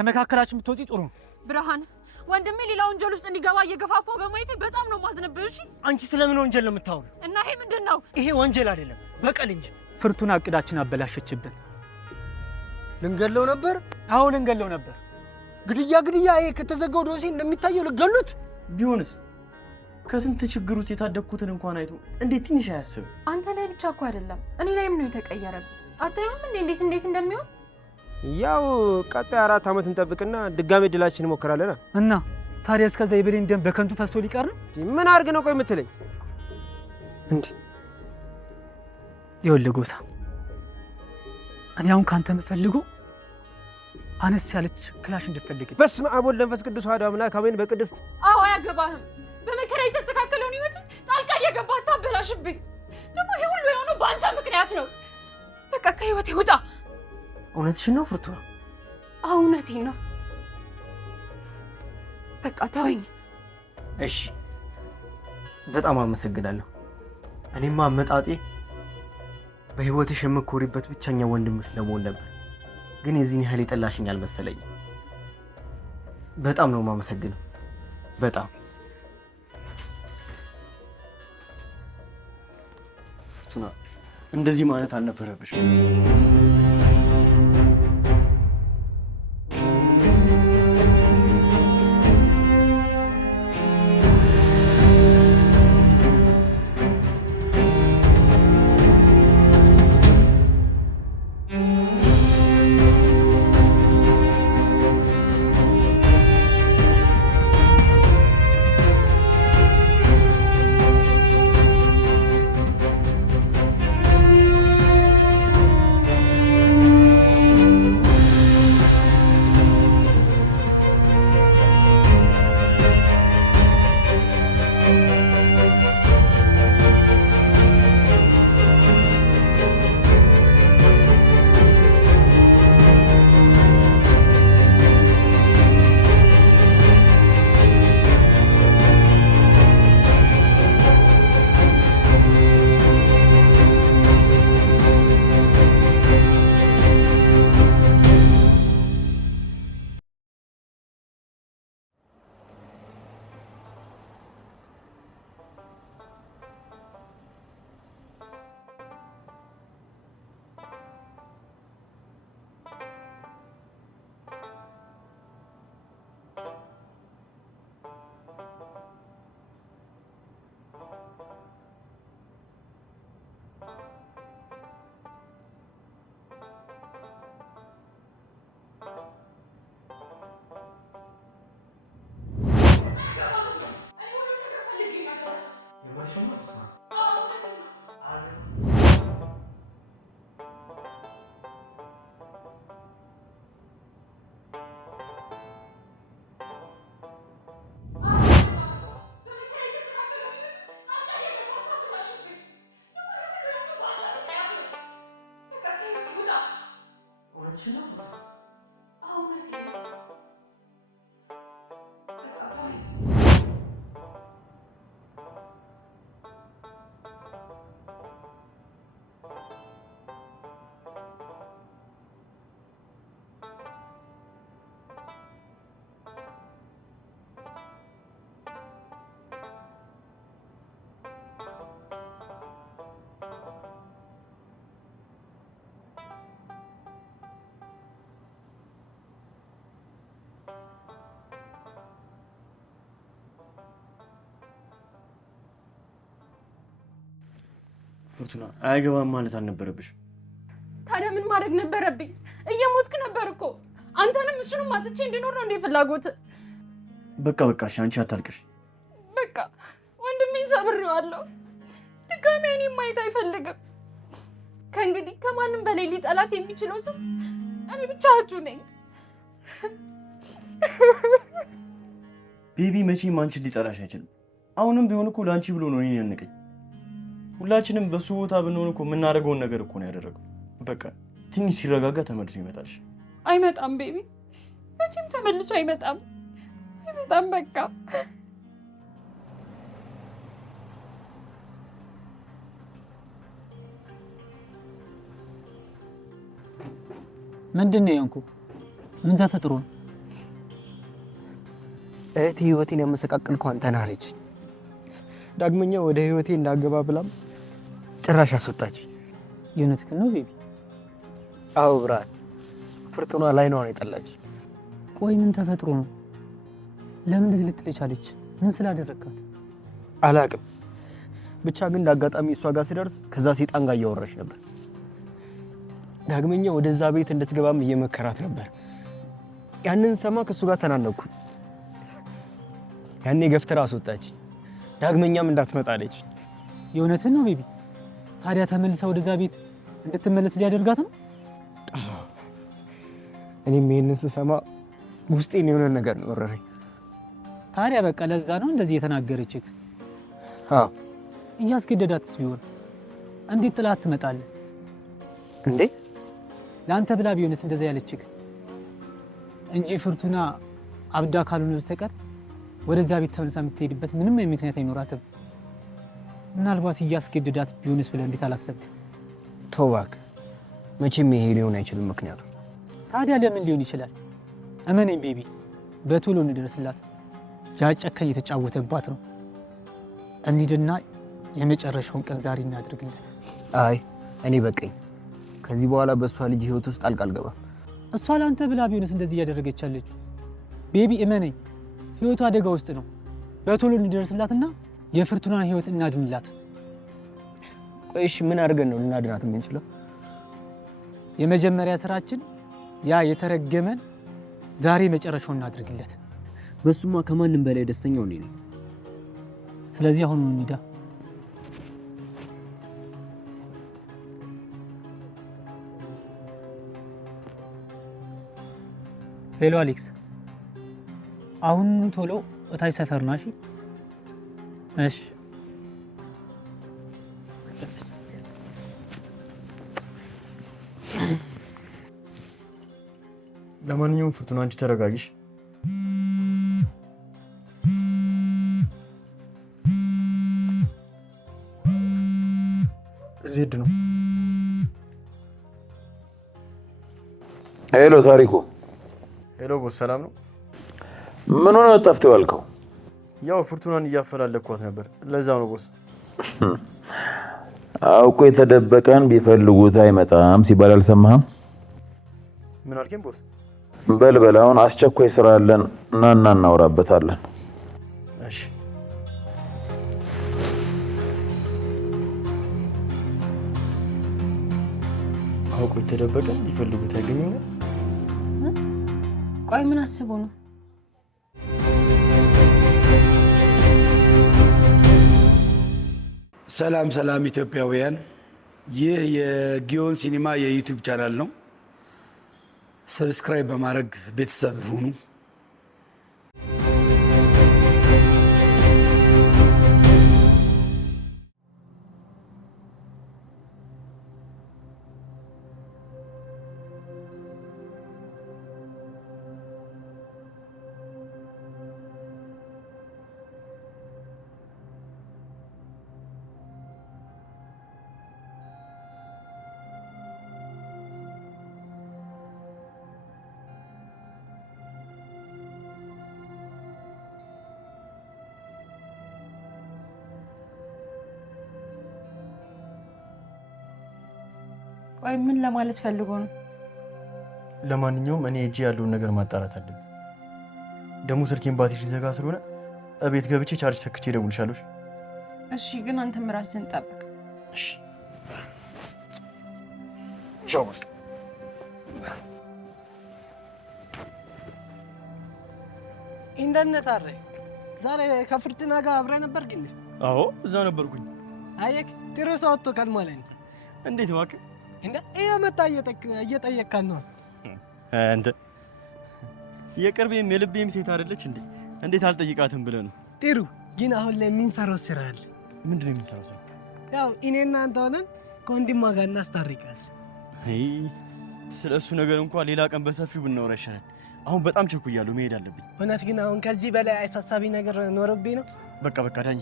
ከመካከላችን ብትወጪ ጥሩ ነው። ብርሃን ወንድሜ ሌላ ወንጀል ውስጥ እንዲገባ እየገፋፋው በማየቴ በጣም ነው ማዝነብህ። እሺ አንቺ ስለምን ወንጀል ነው የምታወሪው? እና ይሄ ምንድነው? ይሄ ወንጀል አይደለም በቀል እንጂ። ፍርቱና እቅዳችን አበላሸችብን። ልንገለው ነበር። አዎ ልንገለው ነበር። ግድያ ይሄ ከተዘጋው ዶሴ እንደሚታየው ልገሉት ቢሆንስ ከስንት ችግር ውስጥ የታደግኩትን እንኳን አይቶ እንዴት ትንሽ አያስብ? አንተ ላይ ብቻ እኮ አይደለም እኔ ላይም ነው የተቀየረብኝ። አታየውም እንዴት እንደሚሆን? ያው ቀጣይ 4 ዓመት እንጠብቅና ድጋሜ ድላችን እንሞክራለን። እና ታዲያ እስከዛ የብሌን ደም በከንቱ ፈሶ ሊቀር ነው? ምን አድርግ ነው ቆይ የምትለኝ እንዴ? ይኸውልህ ጎሳ፣ እኔ አሁን ካንተ የምፈልገው አነስ ያለች ክላሽ እንድትፈልግ። በስመ አብ ወወልድ ወመንፈስ ቅዱስ አሐዱ አምላክ አሜን። በቅድስት አዎ አያገባህም። በመከራ የተስተካከለውን ህይወት ጣልቃ እየገባህ አታበላሽብኝ። ደግሞ ይሄ ሁሉ የሆነው በአንተ ምክንያት ነው። በቃ ከህይወቴ ውጣ። እውነትሽን ነው ፍርቱና? አዎ እውነቴን ነው። በቃ ተወኝ። እሺ በጣም አመሰግናለሁ። እኔማ አመጣጤ በህይወትሽ የምትኮሪበት ብቸኛ ወንድምሽ ለመሆን ነበር፣ ግን የዚህን ያህል የጠላሽኝ አልመሰለኝም። በጣም ነው የማመሰግነው። በጣም ፍርቱና፣ እንደዚህ ማለት አልነበረብሽም። ፍርቱና አይገባም ማለት አልነበረብሽም። ታዲያ ምን ማድረግ ነበረብኝ? እየሞትክ ነበር እኮ። አንተንም እሱንም አጥቼ እንድኖር ነው እንደ ፍላጎት። በቃ እሺ፣ አንቺ አታልቅሽ። በቃ ወንድሜን ሰብሬዋለሁ። ድጋሜ እኔን ማየት አይፈልግም። ከእንግዲህ ከማንም በላይ ሊጠላት የሚችለው ሰው እኔ ብቻ እህቱ ነኝ። ቤቢ መቼም አንቺን ሊጠላሽ አይችልም። አሁንም ቢሆን እኮ ለአንቺ ብሎ ነው እኔን ያነቀኝ። ሁላችንም በሱ ቦታ ብንሆን እኮ የምናደርገውን ነገር እኮ ነው ያደረገው። በቃ ትንሽ ሲረጋጋ ተመልሶ ይመጣልሽ። አይመጣም ቤቢ፣ መቼም ተመልሶ አይመጣም። በቃ ምንድነው ያንኩ? ምን ተፈጥሮ ነው? እህቴ ህይወቴን ያመሰቃቀልከው አንተ ነህ አለች። ዳግመኛ ወደ ህይወቴ እንዳገባ ብላም ጭራሽ አስወጣች። የእውነትህን ነው ቤቢ? አዎ ብርሃን፣ ፍርቱና ላይ ነው የጠላች። ቆይ ምን ተፈጥሮ ነው? ለምን እንደዚህ ልትል ቻለች? ምን ስላደረካት? አላቅም። ብቻ ግን እንዳጋጣሚ እሷ ጋር ሲደርስ ከዛ ሴጣን ጋር እያወራች ነበር። ዳግመኛ ወደዛ ቤት እንድትገባም እየመከራት ነበር። ያንን ሰማ ከሱ ጋር ተናነኩ። ያኔ ገፍትራ አስወጣች። ዳግመኛም እንዳትመጣለች። የእውነትህን ነው ቤቢ? ታዲያ ተመልሳ ወደዛ ቤት እንድትመለስ ሊያደርጋት ነው? እኔም ይሄንን ስሰማ ውስጤን የሆነ ነገር ነው ወረረኝ። ታዲያ በቃ ለዛ ነው እንደዚህ የተናገረችህ? አዎ። እያስገደዳትስ ቢሆን እንዴት ጥላት ትመጣለህ እንዴ? ለአንተ ብላ ቢሆንስ እንደዛ ያለችህ እንጂ ፍርቱና አብዳ ካልሆነ በስተቀር ወደዛ ቤት ተመልሳ የምትሄድበት ምንም ምክንያት አይኖራትም። ምናልባት እያስገደዳት ቢሆንስ ብለህ እንዴት አላሰብክም? ተው እባክህ፣ መቼም ይሄ ሊሆን አይችልም ምክንያቱ። ታዲያ ለምን ሊሆን ይችላል? እመነኝ ቤቢ፣ በቶሎ እንደረስላት። ያ ጨካኝ የተጫወተባት ነው። እንሂድና የመጨረሻውን ቀን ዛሬ እናድርግለት። አይ እኔ በቀኝ። ከዚህ በኋላ በእሷ ልጅ ህይወት ውስጥ ጣልቃ አልገባም። እሷ ለአንተ ብላ ቢሆንስ እንደዚህ እያደረገች ያለችው? ቤቢ እመነኝ፣ ህይወቱ አደጋ ውስጥ ነው። በቶሎ እንደረስላትና የፍርቱናን ህይወት እናድንላት። ቆይሽ ምን አድርገን ነው ልናድናት የምንችለው? የመጀመሪያ ስራችን ያ የተረገመን ዛሬ መጨረሻውን እናድርግለት። በሱማ ከማንም በላይ ደስተኛው እኔ ነኝ። ስለዚህ አሁን እንሂዳ። ሄሎ አሌክስ፣ አሁን ቶሎ እታይ ሰፈር ና። እሺ ለማንኛውም ፍርቱና አንቺ ተረጋጊሽ። ዜድ ነው። ሄሎ ታሪኩ። ሄሎ ቦስ፣ ሰላም ነው? ምን ሆነ ጠፍተው ያልከው? ያው ፍርቱናን እያፈላለኳት ነበር፣ ለዛ ነው ቦስ። አውቆ የተደበቀን ቢፈልጉት አይመጣም ሲባል አልሰማህም? ምን አልከኝ ቦስ? በልበል፣ አሁን አስቸኳይ ስራ አለን እና እናወራበታለን። እሺ። አውቆ የተደበቀን ቢፈልጉት ያገኙ። ቆይ ምን አስቦ ነው? ሰላም ሰላም ኢትዮጵያውያን፣ ይህ የጊዮን ሲኒማ የዩቲዩብ ቻናል ነው። ሰብስክራይብ በማድረግ ቤተሰብ ሁኑ። ቆይ ምን ለማለት ፈልጎ ነው? ለማንኛውም እኔ እጄ ያለውን ነገር ማጣራት አለብኝ። ደግሞ ስልኬን ባትሪ ሊዘጋ ስለሆነ እቤት ገብቼ ቻርጅ ሰክቼ እደውልልሻለሁ። እሺ፣ ግን አንተም ራስህን ጠብቅ። እሺ። ቻው። እንደነ ታረ ዛሬ ከፍርቱና ጋር አብረህ ነበር ግን? አዎ እዛ ነበርኩኝ። አየክ ጥሩ ሰው ወጥቷል ማለት ነው። እንዴት እባክህ? እንደ እየመጣ እየጠየቅካት ነው አንተ። የቅርቤም የልቤም ሴት አይደለች እንዴ? እንዴት አልጠይቃትም ብለህ ነው? ጥሩ፣ ግን አሁን ላይ የምንሰራው ስራ አለ። ምንድን ነው የምንሰራው ስራ? ያው እኔና አንተ ሆነን ከወንድሟ ጋር እናስታርቃለን። አይ ስለ እሱ ነገር እንኳን ሌላ ቀን በሰፊው ብናወራ ይሻላል። አሁን በጣም ቸኩያለሁ፣ መሄድ አለብኝ። እውነት ግን አሁን ከዚህ በላይ አሳሳቢ ነገር ኖርብኝ ነው። በቃ ዳኝ፣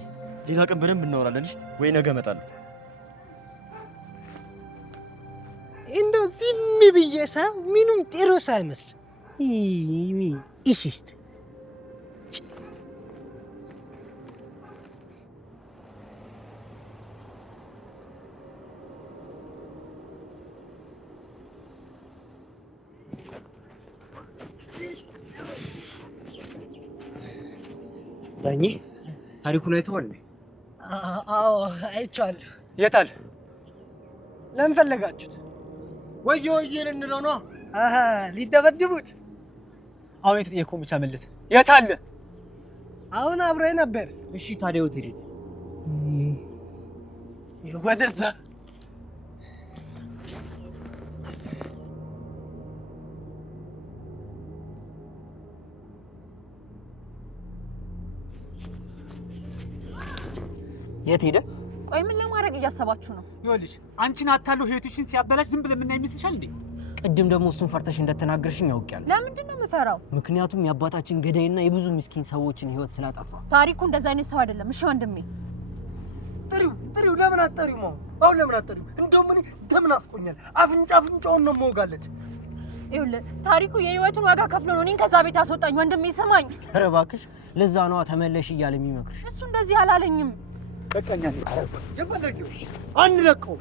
ሌላ ቀን በደንብ እናወራለን። እሺ ወይ ነገ እመጣለሁ። እንደው ዝም ብዬ ሳይሆን ምንም ጥሩ ሳይመስል ኢሲስት ዳኜ ታሪኩን አይተዋል? አዎ አይቼዋለሁ። የት አለ? ለምን ፈለጋችሁት? ወየ ወየ ልንለው ነው። ሊደበድቡት። አሁን የተጠየቀውን ብቻ መልስ። የት አለ? አሁን አብሮኝ ነበር። እሺ ታዲያ ወት ሄደ? ወደዛ የት ሄደ? ቆይ ምን ለማድረግ እያሰባችሁ ነው? ይኸውልሽ አንቺን አታለው ህይወትሽን ሲያበላሽ ዝም ብለን የምናይ ይመስልሻል እንዴ? ቅድም ደግሞ እሱን ፈርተሽ እንደተናገርሽኝ ያውቃል። ለምንድን ነው የምፈራው? ምክንያቱም የአባታችን ገዳይና የብዙ ምስኪን ሰዎችን ህይወት ስላጠፋ። ታሪኩ እንደዛ አይነት ሰው አይደለም። እሺ ወንድሜ ጥሪው ለምን አጠሪው? አሁን ለምን አጠሪው? እንደውም እኔ ደም ናፍቆኛል። አፍንጫውን ነው የምወጋለት። ይኸውልህ ታሪኩ የህይወቱን ዋጋ ከፍሎ ነው እኔን ከዛ ቤት አስወጣኝ። ወንድሜ ስማኝ። ኧረ እባክሽ ለዛ ነዋ ተመለሽ እያለ የሚመክርሽ። እሱ እንደዚህ አላለኝም። በቃኛ የፈለጊው አንለቀው።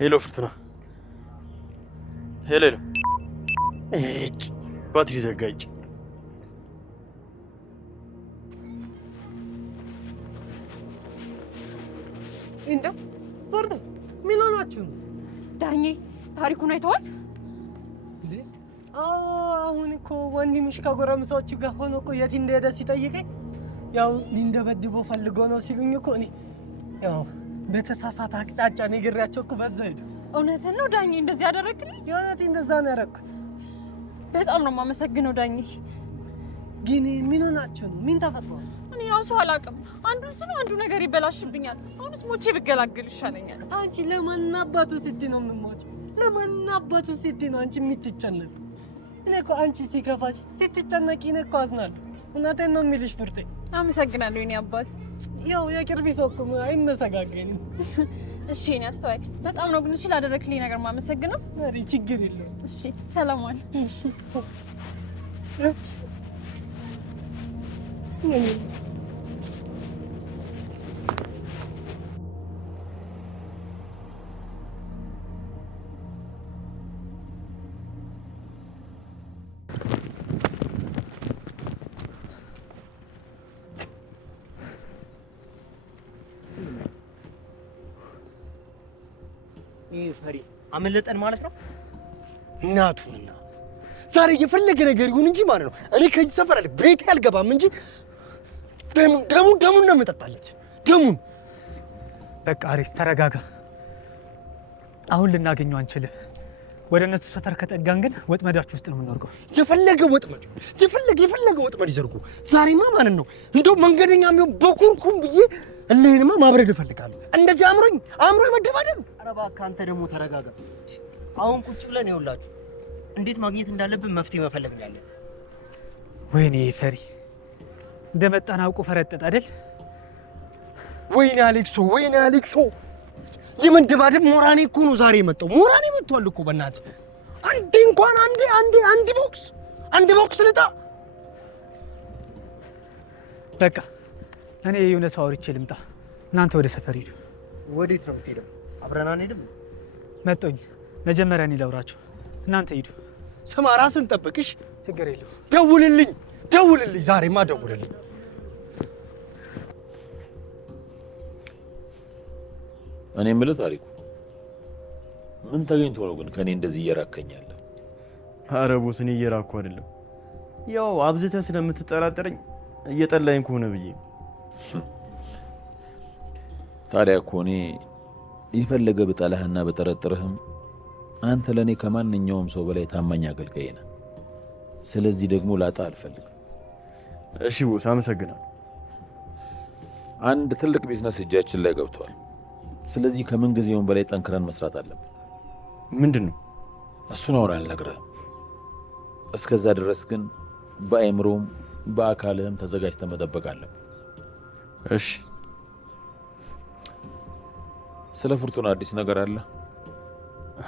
ሄሎ ፍርቱና። ሄሎ ባትሪ ዘጋጅ። እንደው ፈርዶ ምን ሆናችሁ ነው? ዳኜ ታሪኩን አይተዋል እንዴ? አሁን እኮ ወንድምሽ ከጎረምሶቹ ጋር ሆኖ እኮ የት እንደሄደ ሲጠይቀኝ ያው ሊንደበድበው ፈልጎ ነው ሲሉኝ እኮ እኔ ያው በተሳሳተ አቅጣጫ ነግሬያቸው እኮ በዛ ሄዱ። እውነትን ነው ዳኜ እንደዚህ ያደረግልኝ? የእውነት እንደዛ ነው ያደረኩት። በጣም ነው የማመሰግነው ዳኜ። ግን ምን ሆናችሁ ነው? ምን ተፈጥሯል? እኔ ራሱ አላውቅም። አንዱን ስለ አንዱ ነገር ይበላሽብኛል። አሁንስ ሞቼ ብገላገል ይሻለኛል። አንቺ ለማን አባቱ ስትይ ነው የምትሞጪው? ለማን አባቱ ስትይ ነው አንቺ የምትጨነቁ? እኔ እኮ አንቺ ሲከፋሽ ስትጨነቂ እኔ እኮ አዝናለሁ። እውነቴን ነው የሚልሽ ፍርቴ። አመሰግናለሁ የኔ አባት። ያው የቅርብ ሰው እኮ አይመሰጋገንም። እሺ የኔ አስተዋይ፣ በጣም ነው ግን ስላደረክልኝ ነገር የማመሰግነው። ኧረ ችግር የለውም። እሺ ሰላም ዋል። ፈሪ አመለጠን ማለት ነው። እናቱንና ዛሬ የፈለገ ነገር ይሁን እንጂ ማለት ነው እኔ ከዚህ ሰፈር አለ ቤት ያልገባም እንጂ ደሙን ነው የምጠጣለት። ደሙን በቃ አሪስ ተረጋጋ። አሁን ልናገኘው አንችልም። ወደ እነሱ ሰፈር ከጠጋን ግን ወጥመዳችሁ ውስጥ ነው የምንወርቀው። የፈለገ ወጥመድ ይዘርጉ። ዛሬማ ማለት ነው እንደው መንገደኛ የሚሆን በኩርኩም ብዬ እልህንማ ማብረድ እፈልጋለሁ። እንደዚህ አምሮኝ መደባደብ። ኧረ እባክህ አንተ ደግሞ ተረጋጋ። አሁን ቁጭ ብለን ይኸውላችሁ እንዴት ማግኘት እንዳለብን መፍትሄ መፈለግ ነው ያለን። ወይኔ ፈሪ እንደመጣን አውቆ ፈረጠጥ አይደል? ወይኔ አሌክሶ የመደባደብ ሞራኔ እኮ ነው ዛሬ የመጣው። ሞራኔ መጥቷል እኮ በእናትህ። አንዴ እንኳን አንድ ቦክስ ልጣ። በቃ እኔ የሆነ ሰው አውርቼ ልምጣ። እናንተ ወደ ሰፈር ሂዱ። ወዴት ነው የምትሄደው? አብረን አንሄድም? መጣሁኝ። መጀመሪያ እኔ ላውራቸው፣ እናንተ ሂዱ። ስማ ራስን ጠብቅሽ። ችግር የለውም። ደውልልኝ። ዛሬማ ደውልልኝ። እኔ የምልህ ታሪኩ ምን ተገኝቶ ነው ግን ከኔ እንደዚህ እየራከኛለ? ኧረ ቦስ እኔ እየራኩ አይደለም። ያው አብዝተህ ስለምትጠራጠረኝ እየጠላኝ ከሆነ ብዬ። ታዲያ እኮ እኔ የፈለገ ብጠላህና በጠረጥርህም አንተ ለኔ ከማንኛውም ሰው በላይ ታማኝ አገልጋይ ነህ። ስለዚህ ደግሞ ላጣ አልፈልግም። እሺ ቦስ አመሰግናለሁ። አንድ ትልቅ ቢዝነስ እጃችን ላይ ገብቷል። ስለዚህ ከምን ጊዜውም በላይ ጠንክረን መስራት አለብን። ምንድነው? እሱን አሁን አልነግርህም። እስከዛ ድረስ ግን በአእምሮም በአካልህም ተዘጋጅተህ መጠበቅ አለብን። እሺ። ስለ ፍርቱና አዲስ ነገር አለ?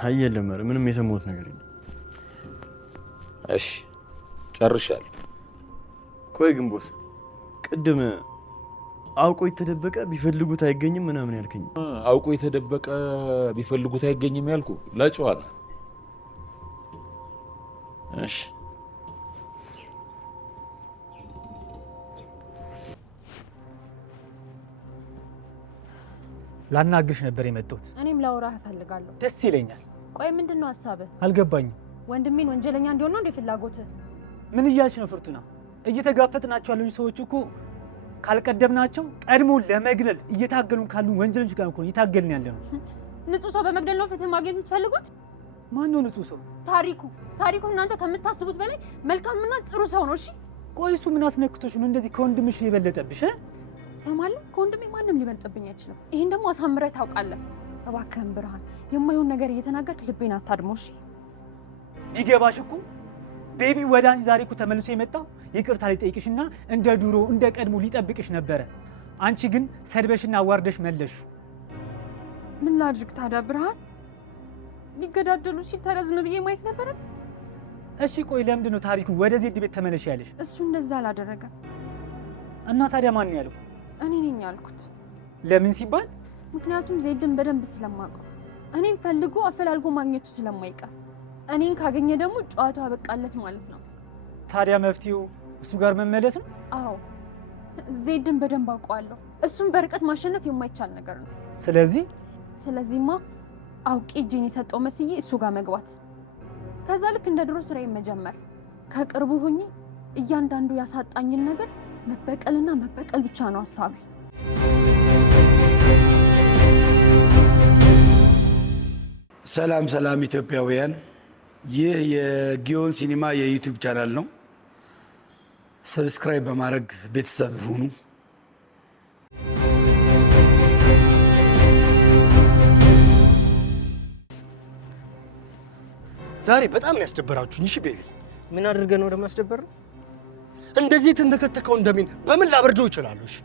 አይ የለም፣ ምንም የሰማሁት ነገር የለም። እሺ ጨርሻለሁ። ቆይ ግን ቦስ ቅድም አውቆ የተደበቀ ቢፈልጉት አይገኝም ምናምን ያልከኝ? አውቆ የተደበቀ ቢፈልጉት አይገኝም ያልኩ ለጨዋታ። እሺ ላናግርሽ ነበር የመጣሁት። እኔም ላወራህ እፈልጋለሁ። ደስ ይለኛል። ቆይ ምንድን ነው ሀሳብህ? አልገባኝም። ወንድሜን ወንጀለኛ እንዲሆን ነው እንደ ፍላጎትህ? ምን እያልሽ ነው ፍርቱና? እየተጋፈጥናቸው ያሉ ሰዎች እኮ ካልቀደምናቸው ቀድሞ ለመግደል እየታገሉን ካሉ ወንጀለኞች ጋር እኮ እየታገልን ያለ ነው። ንጹህ ሰው በመግደል ነው ፍትህ ማግኘት የምትፈልጉት? ማን ነው ንጹህ ሰው? ታሪኩ እናንተ ከምታስቡት በላይ መልካምና ጥሩ ሰው ነው። እሺ ቆይ እሱ ምን አስነክቶሽ ነው እንደዚህ ከወንድምሽ የበለጠብሽ? ሰማለህ? ከወንድሜ ማንም ሊበልጥብኝ አይችልም። ይሄን ደግሞ አሳምረህ ታውቃለህ። እባክህን ብርሃን፣ የማይሆን ነገር እየተናገርክ ልቤን አታድሞሽ። ቢገባሽ እኮ ቤቢ ወደ አንቺ ዛሬ እኮ ተመልሶ የመጣው ይቅርታ ሊጠይቅሽና እንደ ድሮ እንደ ቀድሞ ሊጠብቅሽ ነበረ። አንቺ ግን ሰድበሽና አዋርደሽ መለሽ። ምን ላድርግ ታዲያ ብርሃን? ሊገዳደሉ ሲል ተረዝም ብዬ ማየት ነበረ። እሺ ቆይ ለምንድን ነው ታሪኩ ወደ ዜድ ቤት ተመለሽ ያለሽ? እሱ እንደዛ አላደረገም። እና ታዲያ ማን ነው ያለው? እኔ ነኝ ያልኩት። ለምን ሲባል? ምክንያቱም ዜድን በደንብ ስለማውቀው፣ እኔን ፈልጎ አፈላልጎ ማግኘቱ ስለማይቀር፣ እኔን ካገኘ ደግሞ ጨዋታው አበቃለት ማለት ነው። ታዲያ መፍትሄው እሱ ጋር መመለስ ነው? አዎ ዜድን በደንብ አውቀዋለሁ። እሱን በርቀት ማሸነፍ የማይቻል ነገር ነው። ስለዚህማ አውቄ እጄን የሰጠው መስዬ እሱ ጋር መግባት፣ ከዛ ልክ እንደ ድሮ ስራዬን መጀመር፣ ከቅርቡ ሆኜ እያንዳንዱ ያሳጣኝን ነገር መበቀልና መበቀል ብቻ ነው ሀሳቤ። ሰላም ሰላም ኢትዮጵያውያን፣ ይህ የጊዮን ሲኒማ የዩቲዩብ ቻናል ነው። ሰብስክራይብ በማድረግ ቤተሰብ ሁኑ። ዛሬ በጣም ነው ያስደበራችሁኝ። እሺ ቤቢ፣ ምን አድርገህ ነው ደግሞ ያስደበረው? እንደዚህ የተንተከተከው እንደምን በምን ላበርደው እችላለሁ? እሺ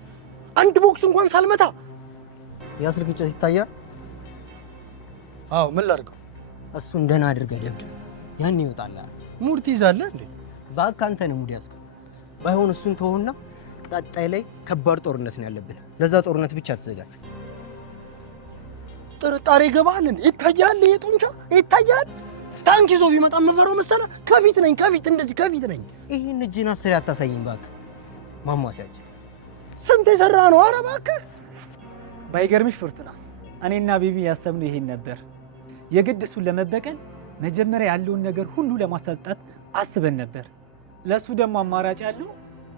አንድ ቦክስ እንኳን ሳልመታ የስልክ እንጨት ይታያል። አዎ ምን ላድርገው? እሱን ደህና አድርገህ ደብድብ፣ ያን ይወጣልሃል። ሙድ ትይዛለህ እንዴ? እባክህ አንተ ነህ ሙድ ያዝከው። ባይሆን እሱን ተውና ቀጣይ ላይ ከባድ ጦርነት ነው ያለብን። ለዛ ጦርነት ብቻ ተዘጋጅ። ጥርጣሬ ይገባሃል? ይታያል፣ ይሄ ጡንቻ ይታያል። ታንክ ይዞ ቢመጣ የምፈራው መሰለህ? ከፊት ነኝ፣ እንደዚህ ከፊት ነኝ። ይሄን እጅን አስሬ አታሳይኝ እባክህ። ማሟሲያችን ስንት የሰራ ነው? ኧረ እባክህ። ባይገርምሽ ፍርቱና፣ እኔና ቤቢ ያሰብነው ይሄን ነበር። የግድ እሱን ለመበቀል መጀመሪያ ያለውን ነገር ሁሉ ለማሳጣት አስበን ነበር። ለሱ ደግሞ አማራጭ ያለው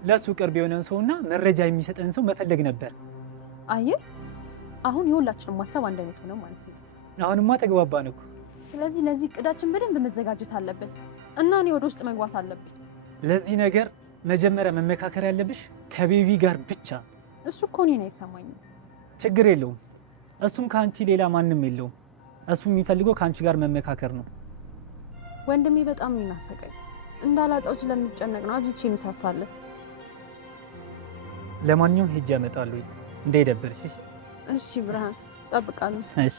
ለሱ ቅርብ የሆነን ሰውና መረጃ የሚሰጠን ሰው መፈለግ ነበር። አየህ፣ አሁን የሁላችንም ማሰብ አንድ አይነት ሆነ ማለት ነው። አሁንማ ተግባባን እኮ። ስለዚህ ለዚህ እቅዳችን በደንብ መዘጋጀት አለብን እና እኔ ወደ ውስጥ መግባት አለብኝ። ለዚህ ነገር መጀመሪያ መመካከር ያለብሽ ከቤቢ ጋር ብቻ። እሱ እኮ እኔ ነው የሰማኝ። ችግር የለውም። እሱም ከአንቺ ሌላ ማንም የለውም። እሱ የሚፈልገው ከአንቺ ጋር መመካከር ነው። ወንድሜ በጣም ይናፈቀኝ፣ እንዳላጣው ስለሚጨነቅ ነው አብዝቼ የምሳሳለት። ለማንኛውም ሄጄ አመጣለሁ እንዳይደብርሽ። እሺ ብርሃን፣ እጠብቃለሁ። እሺ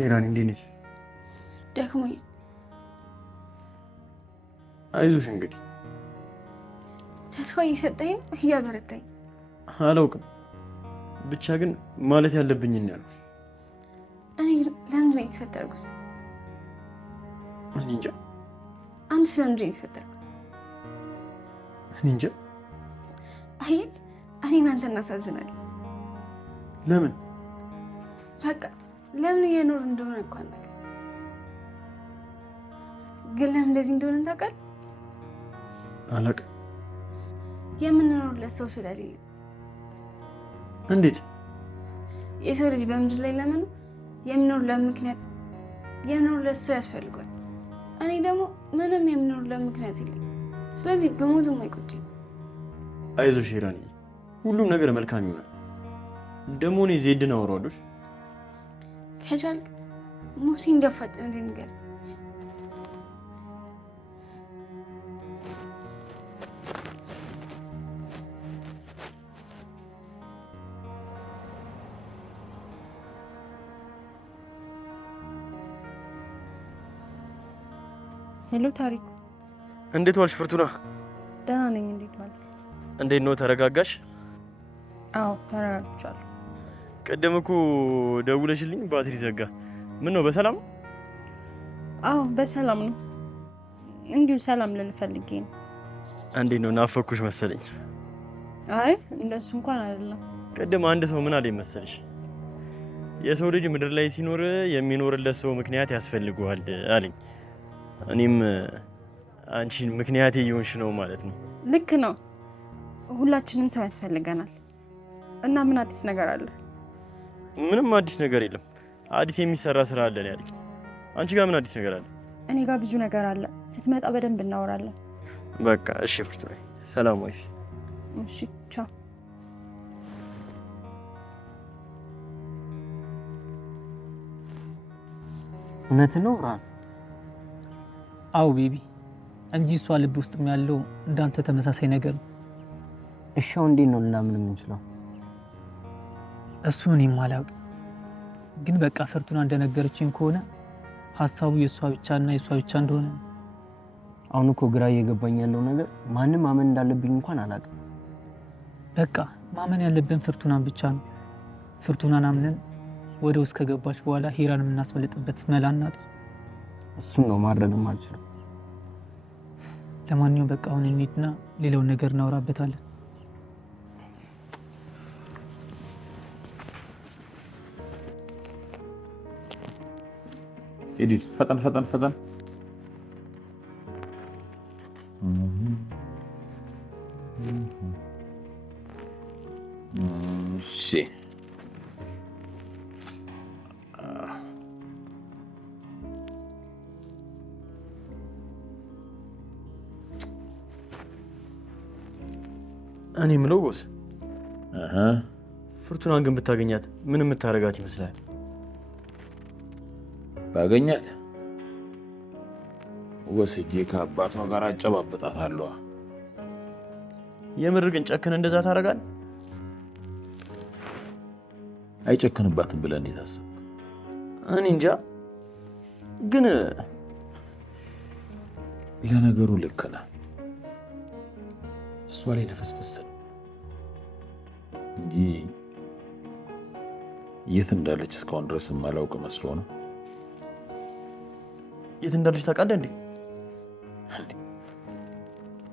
ኢራን እንዴት ነሽ? ደክሞኝ። አይዞሽ እንግዲህ። ተስፋ እየሰጠኝ እያበረታኝ። አላውቅም፣ ብቻ ግን ማለት ያለብኝን ያልኩሽ። እኔ ለምንድን ነው የተፈጠርኩት? እኔ እንጃ። አንተ ስለምንድን ነው የተፈጠርኩት? እኔ እንጃ። አይ እኔን አንተ እናሳዝናለን። ለምን? በቃ ለምን እየኖር እንደሆነ እኮ አናውቅም፣ ግን ለምን እንደዚህ እንደሆነ ታውቃለህ? አላውቅም። የምንኖርለት ሰው ስለሌለ። እንዴት? የሰው ልጅ በምድር ላይ ለምን የሚኖርለት ምክንያት የሚኖርለት ሰው ያስፈልጓል። እኔ ደግሞ ምንም የሚኖርለት ምክንያት የለኝም። ስለዚህ በሞቱም አይቆጭም። አይዞሽ ኢራን፣ ሁሉም ነገር መልካም ይሆናል። ደግሞ እኔ ዜድን አወራዋለሁ። ከቻልክ ሞቴ እንዲያፋጥን ንገር። ሄሎ ታሪኩ፣ እንዴት ዋልሽ ፍርቱና? ደህና ነኝ። እንዴት ዋልክ? እንዴት ነው ተረጋጋሽ? አዎ ተረጋግቻለሁ። ቀደም እኮ ደውለሽልኝ ባትሪ ዘጋ። ምን ነው በሰላም? አዎ በሰላም ነው። እንዲሁ ሰላም ልል ፈልጌ ነው። እንዴት ነው ናፈኩሽ መሰለኝ። አይ እንደሱ እንኳን አይደለም። ቀደም አንድ ሰው ምን አለኝ መሰለሽ? የሰው ልጅ ምድር ላይ ሲኖር የሚኖርለት ሰው ምክንያት ያስፈልገዋል አለኝ። እኔም አንቺን ምክንያት እየሆንሽ ነው ማለት ነው። ልክ ነው። ሁላችንም ሰው ያስፈልገናል። እና ምን አዲስ ነገር አለ? ምንም አዲስ ነገር የለም። አዲስ የሚሰራ ስራ አለ ነው ያለኝ። አንቺ ጋር ምን አዲስ ነገር አለ? እኔ ጋር ብዙ ነገር አለ። ስትመጣ በደንብ እናወራለን። በቃ እሺ ፍርቱና፣ ሰላም ወይ? እሺ ቻው። እውነት ነው ብርሃን? አዎ ቤቢ፣ እንጂ እሷ ልብ ውስጥም ያለው እንዳንተ ተመሳሳይ ነገር ነው። እሺ እንዴት ነው ልናምን የምንችለው? እሱ እኔም አላውቅም፣ ግን በቃ ፍርቱና እንደነገረችኝ ከሆነ ሀሳቡ የእሷ ብቻና የእሷ ብቻ እንደሆነ። አሁን እኮ ግራ እየገባኝ ያለው ነገር ማንም ማመን እንዳለብኝ እንኳን አላውቅም። በቃ ማመን ያለብን ፍርቱናን ብቻ ነው። ፍርቱናን አምነን ወደ ውስጥ ከገባች በኋላ ሂራን የምናስበልጥበት መላ እናጣ። እሱን ነው ማድረግም አልችልም። ለማንኛውም በቃ አሁን እንሂድና ሌላውን ነገር እናወራበታለን። ሂድ ፈጠን ፈጠን ፈጠን። እሺ እኔ የምለው ቦስ፣ ፍርቱናን ግን ብታገኛት ምን የምታረጋት ይመስላል? ባገኛት ወስጄ ከአባቷ ጋር አጨባበጣታለሁ። የምር ግን ጨክን እንደዛ ታረጋል? አይጨክንባትም ብለን የታሰብ? እኔ እንጃ። ግን ለነገሩ ልክ ነህ። እሷ ላይ ነፈስፈስን እንጂ የት እንዳለች እስካሁን ድረስ የማላውቅ መስሎ ነው። የት እንዳለች ታውቃለህ እንዴ?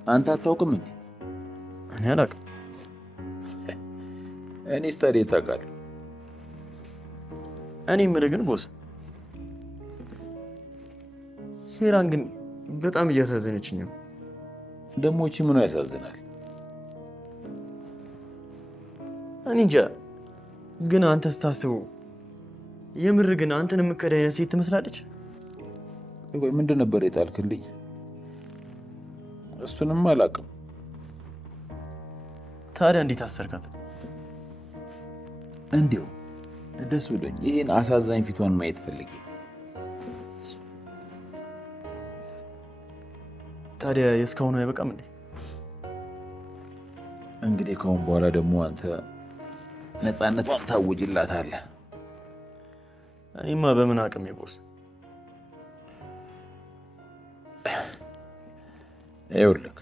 አንተ አታውቅም እንዴ? እኔ አላውቅም። እኔስ ታዲያ ታውቃለህ? እኔ የምልህ ግን ቦስ፣ ሂራን ግን በጣም እያሳዘነችኝ ነው። ደግሞ እቺ ምኑ ያሳዝናል? እኔ እንጃ። ግን አንተ ስታስበው የምር ግን አንተን የምከዳ አይነት ሴት ትመስላለች። ወይ ምንድን ነበር የጣልክልኝ? እሱንም አላውቅም። ታዲያ እንዴት አሰርካት? እንዲሁ ደስ ብሎኝ ይህን አሳዛኝ ፊቷን ማየት ፈልጌ። ታዲያ የእስካሁኑ አይበቃም እንዴ? እንግዲህ ከአሁን በኋላ ደግሞ አንተ ነፃነቷን ታውጅላታለህ። እኔማ በምን አቅም ቦስ? ይኸውልህ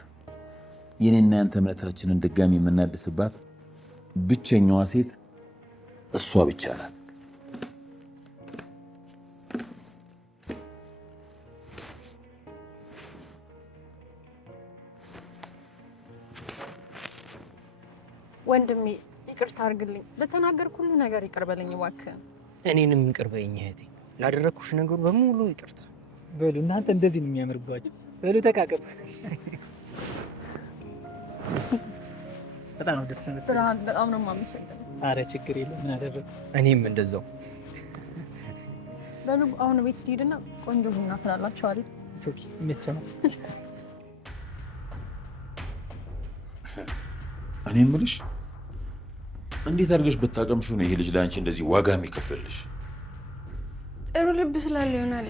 የኔና ያንተ እምነታችንን ድጋሚ የምናድስባት ብቸኛዋ ሴት እሷ ብቻ ናት። ወንድሜ ይቅርታ አድርግልኝ። ለተናገርኩ ሁሉ ነገር ይቅር በለኝ እባክህ። እኔንም ይቅር በይኝ እህቴ። ላደረግኩሽ ነገር በሙሉ ይቅርታ። በሉ እናንተ እንደዚህ ነው የሚያምርባችሁ። በሉ ተቃቀፍ። በጣም ደስ ነው። ብርሃን በጣም ነው የማመሰግነው። አረ ችግር የለም። ምን አደረኩ? እኔም እንደዛው። በሉ አሁን ቤት ሄድና ቆንጆ ቡና ፍላላችሁ አይደል? ሶኪ ይመቸናል። እኔ የምልሽ እንዴት አድርገሽ ብታቀምሺው ነው ይሄ ልጅ ለአንቺ እንደዚህ ዋጋ የሚከፍልልሽ? ጥሩ ልብ ስላለ ይሆናል።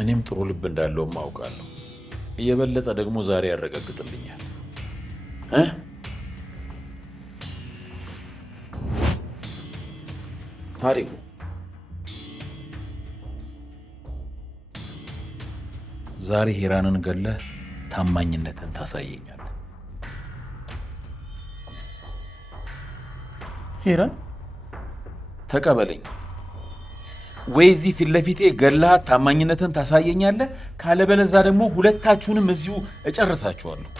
እኔም ጥሩ ልብ እንዳለውም አውቃለሁ። እየበለጠ ደግሞ ዛሬ ያረጋግጥልኛል። ታሪኩ ዛሬ ሄራንን ገለህ ታማኝነትን ታሳየኛለህ። ሄራን ተቀበለኝ። ወይ እዚህ ፊት ለፊቴ ገለሃት ታማኝነትን ታሳየኛለህ፣ ካለበለዛ ደግሞ ሁለታችሁንም እዚሁ እጨርሳችኋለሁ።